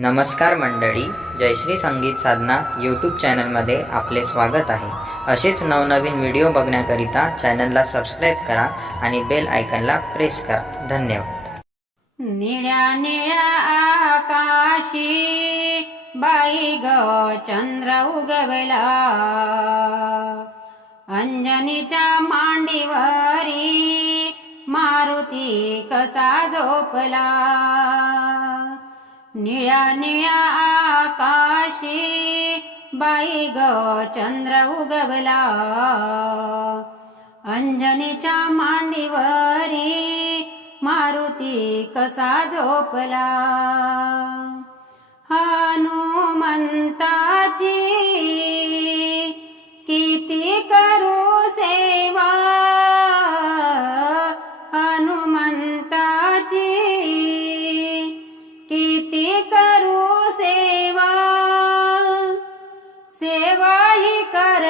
नमस्कार मंडळी जयश्री संगीत साधना यूट्यूब चॅनलमध्ये आपले स्वागत आहे असेच नवनवीन व्हिडिओ बघण्याकरिता चॅनलला सबस्क्राईब करा आणि बेल आयकनला प्रेस करा धन्यवाद निळ्या निळ्या आकाशी बाई ग चंद्र उगवला अंजनीच्या मांडीवरी मारुती कसा झोपला निळ्या निळ्या आकाशी बाई ग चंद्र उगवला अंजनीच्या मांडीवरी मारुती कसा झोपला हनुमंताची किती करू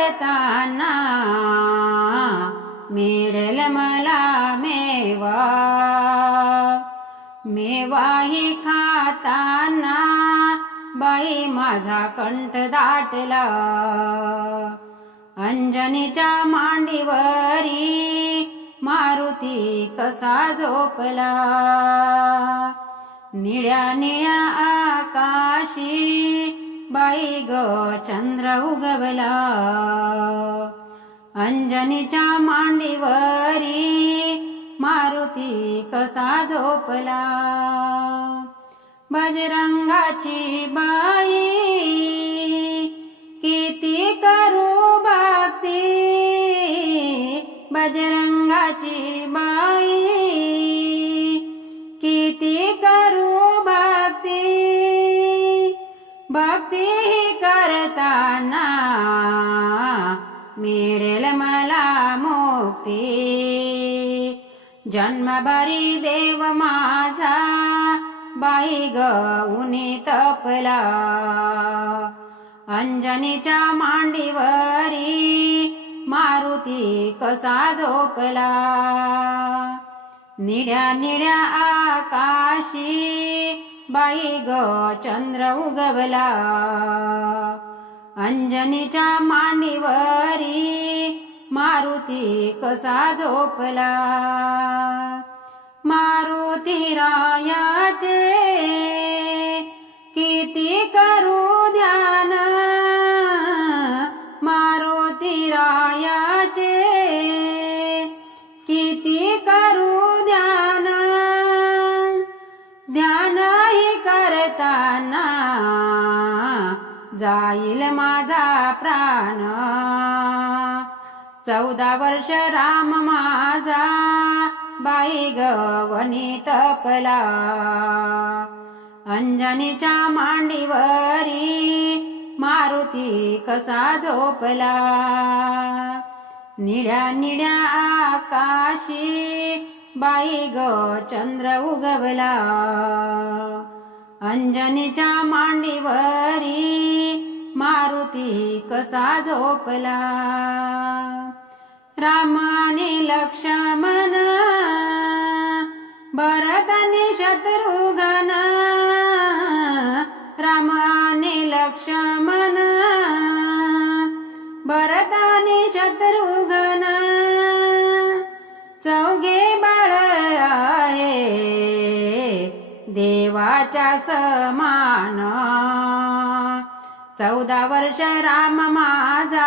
करताना मिळेल मला मेवा मेवाही खाताना बाई माझा कंठ दाटला अंजनीच्या मांडीवरी मारुती कसा झोपला निळ्या निळ्या आकाशी बाई ग चंद्र उगवला अंजनीच्या मांडीवरी मारुती कसा झोपला बजरंगाची बाई किती करू भक्ती बजरंगाची बाई किती करू भक्तीही करताना मिळेल मला मुक्ती जन्मभरी देव माझा बाई उनी तपला अंजनीच्या मांडीवरी मारुती कसा झोपला निड्या निड्या आकाशी बाई ग चंद्र उगवला अंजनीच्या मांडीवरी मारुती कसा झोपला मारुती रायाचे किती करू जाईल माझा प्राण चौदा वर्ष राम माझा बाई गवनी तपला अंजनीच्या मांडीवरी मारुती कसा झोपला निड्या निड्या आकाशी बाई ग चंद्र उगवला अंजनीच्या मांडीवरी मारुती कसा झोपला राम आणि लक्ष्मण भरताने शत्रुघ्न राम आणि लक्ष्मण भरताने शत्रुघ्न देवाच्या समान चौदा वर्ष राम माझा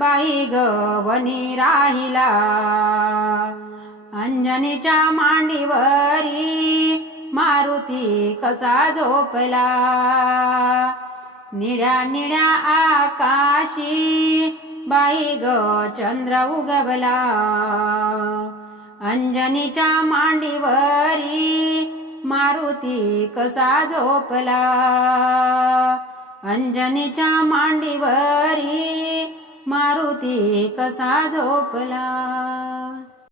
बाई गवनी राहिला अंजनीच्या मांडीवरी मारुती कसा झोपला निळ्या निळ्या आकाशी बाई ग चंद्र उगवला अंजनीच्या मांडीवरी मारुती कसा झोपला अंजनीच्या मांडीवरी मारुती कसा झोपला